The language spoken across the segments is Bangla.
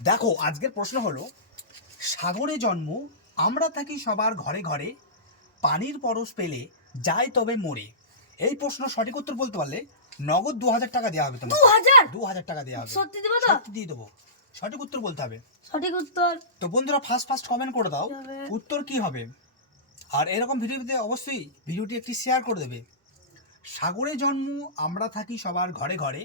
দেখো আজকের প্রশ্ন হলো সাগরে জন্ম আমরা থাকি সবার ঘরে ঘরে পানির পরশ পেলে যায় তবে মরে। এই প্রশ্ন সঠিক উত্তর বলতে পারলে নগদ দু হাজার টাকা দেওয়া হবে দু হাজার? দু হাজার টাকা দেওয়া হবে। সত্যি দেবো তো? সত্যি দিয়ে দেবো। সঠিক উত্তর বলতে হবে। সঠিক উত্তর। তো বন্ধুরা ফার্স্ট ফার্স্ট কমেন্ট করে দাও উত্তর কি হবে? আর এরকম ভিডিও পেতে অবশ্যই ভিডিওটি একটি শেয়ার করে দেবে। সাগরে জন্ম আমরা থাকি সবার ঘরে ঘরে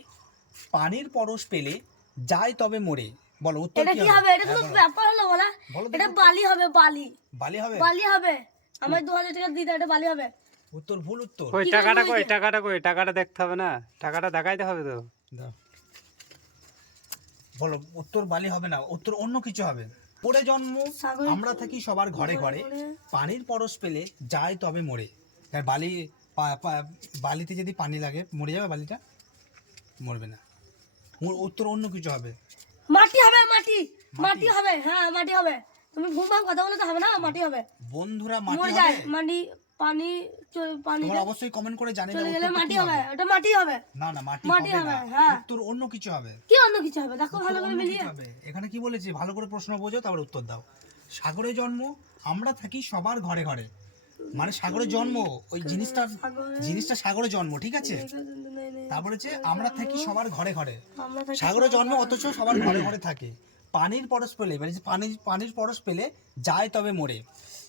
পানির পরশ পেলে যায় তবে মরে। বলো উত্তর এটা কি হবে? এটা হ্যাঁ, কোনো বলো। ব্যাপার হলো বলা। এটা বালি হবে বালি। বালি হবে? বালি হবে। আমার দু হাজার টাকা দিতে এটা বালি হবে। উত্তর ভুল উত্তর। ওই টাকাটা কই টাকাটা কই? টাকাটা দেখতে হবে না? টাকাটা দেখাইতে হবে তো? বলো উত্তর বালি হবে না উত্তর অন্য কিছু হবে। পরে জন্ম আমরা থাকি সবার ঘরে ঘরে। পানির পরশ পেলে যায় তবে মরে। আর বালি বালিতে যদি পানি লাগে মরে যাবে বালিটা? মরবে না। উত্তর অন্য কিছু হবে। মাটি হবে মাটি। মাটি? হবে হ্যাঁ মাটি হবে। তুমি ভুলভাল কথা বলে তো হবে না? মাটি হবে। বন্ধুরা মাটি মরে হবে? যায় মাটি পানি পানি তোমরা অবশ্যই কমেন্ট করে জানিয়ে চলে দাও গেলে মাটি হবে? ওটা মাটি হবে। না না মাটি মাটি হবে হ্যাঁ। উত্তর অন্য কিছু হবে। কি অন্য কিছু হবে? দেখো ভালো করে মিলিয়ে। এখানে কি বলেছি? ভালো করে প্রশ্ন বোঝো তারপর উত্তর দাও। সাগরে জন্ম আমরা থাকি সবার ঘরে ঘরে। মানে সাগরে জন্ম ওই জিনিসটা জিনিসটা সাগরে জন্ম ঠিক আছে? তারপরে হচ্ছে আমরা থাকি সবার ঘরে ঘরে। সাগরে জন্ম অথচ সবার ঘরে ঘরে থাকে। পানির পরশ পেলে মানে যে পানির পানির পরশ পেলে যায় তবে মরে।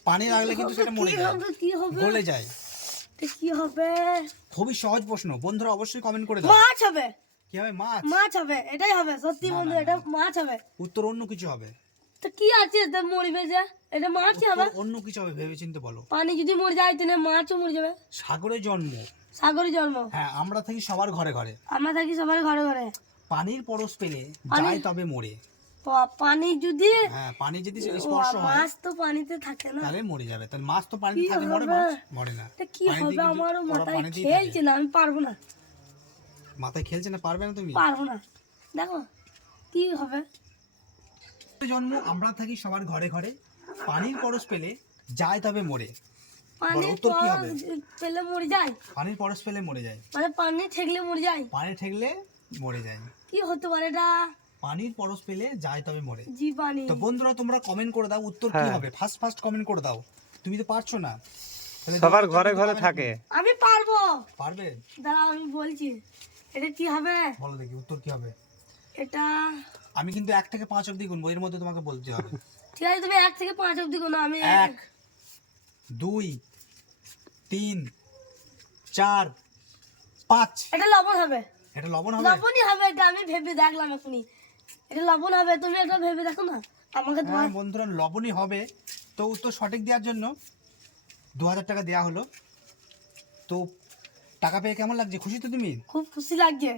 পানি লাগলে কিন্তু সেটা মরে যায়। কি হবে? গলে যায়। কি হবে? খুবই সহজ প্রশ্ন। বন্ধুরা অবশ্যই কমেন্ট করে দাও। মাছ হবে। কি হবে? মাছ। মাছ হবে। এটাই হবে। সত্যি বন্ধু এটা মাছ হবে। উত্তর অন্য কিছু হবে। তো কি আছে এটা মরবে যে? এটা মাছই হবে অন্য কিছু হবে ভেবে চিন্তে বলো। পানি যদি মরে যায় তাহলে মাছও মরে যাবে। সাগরে জন্ম। সাগরে জন্ম। হ্যাঁ আমরা থাকি সবার ঘরে ঘরে। আমরা থাকি সবার ঘরে ঘরে। পানির পরশ পেলে যায় তবে মরে। পানি যদি হ্যাঁ পানি যদি স্পর্শ হয় মাছ তো পানিতে থাকে না। তাহলে মরে যাবে। তাহলে মাছ তো পানিতে থাকে মরে মাছ? মরে না। এটা কি হবে? আমারও মাথায় খেলছে না আমি পারব না। মাথায় খেলছে না পারবে না তুমি? পারব না। দেখো কি হবে? জন্ম আমরা থাকি সবার ঘরে ঘরে। পানির পরশ পেলে যায় তবে মরে। পানি উত্তর কি হবে? পেলে মরে যায়। পানির পরশ পেলে মরে যায়। মানে পানি ঠেকলে মরে যায়। পানি ঠেকলে মরে যায়। কি হতে পারে এটা? পানির পরশ পেলে যায় তবে মরে। জি পানি। তো বন্ধুরা তোমরা কমেন্ট করে দাও উত্তর কি হ্যাঁ। হবে? ফার্স্ট ফার্স্ট কমেন্ট করে দাও। তুমি তো পারছ না। সবার ঘরে ঘরে থাকে। আমি পারব। পারবে? দাঁড়াও আমি বলছি। এটা কি হবে? বলো দেখি উত্তর কি হবে? এটা আমি কিন্তু এক থেকে পাঁচ অব্দি গুনবো এর মধ্যে তোমাকে বলতে হবে। ঠিক আছে তুমি এক থেকে পাঁচ অব্দি কোনো আমি এক দুই তিন চার পাঁচ। এটা লবণ হবে। এটা লবণ হবে? লবণই হবে এটা আমি ভেবে দেখলাম এখনই। এটা লবণ হবে তুমি এটা ভেবে দেখো না। আমাকে তোমার হ্যাঁ বন্ধুরা লবণই হবে। তো উত্তর সঠিক দেওয়ার জন্য দু হাজার টাকা দেওয়া হলো। তো টাকা পেয়ে কেমন লাগছে? খুশি তো তুমি? খুব খুশি লাগছে।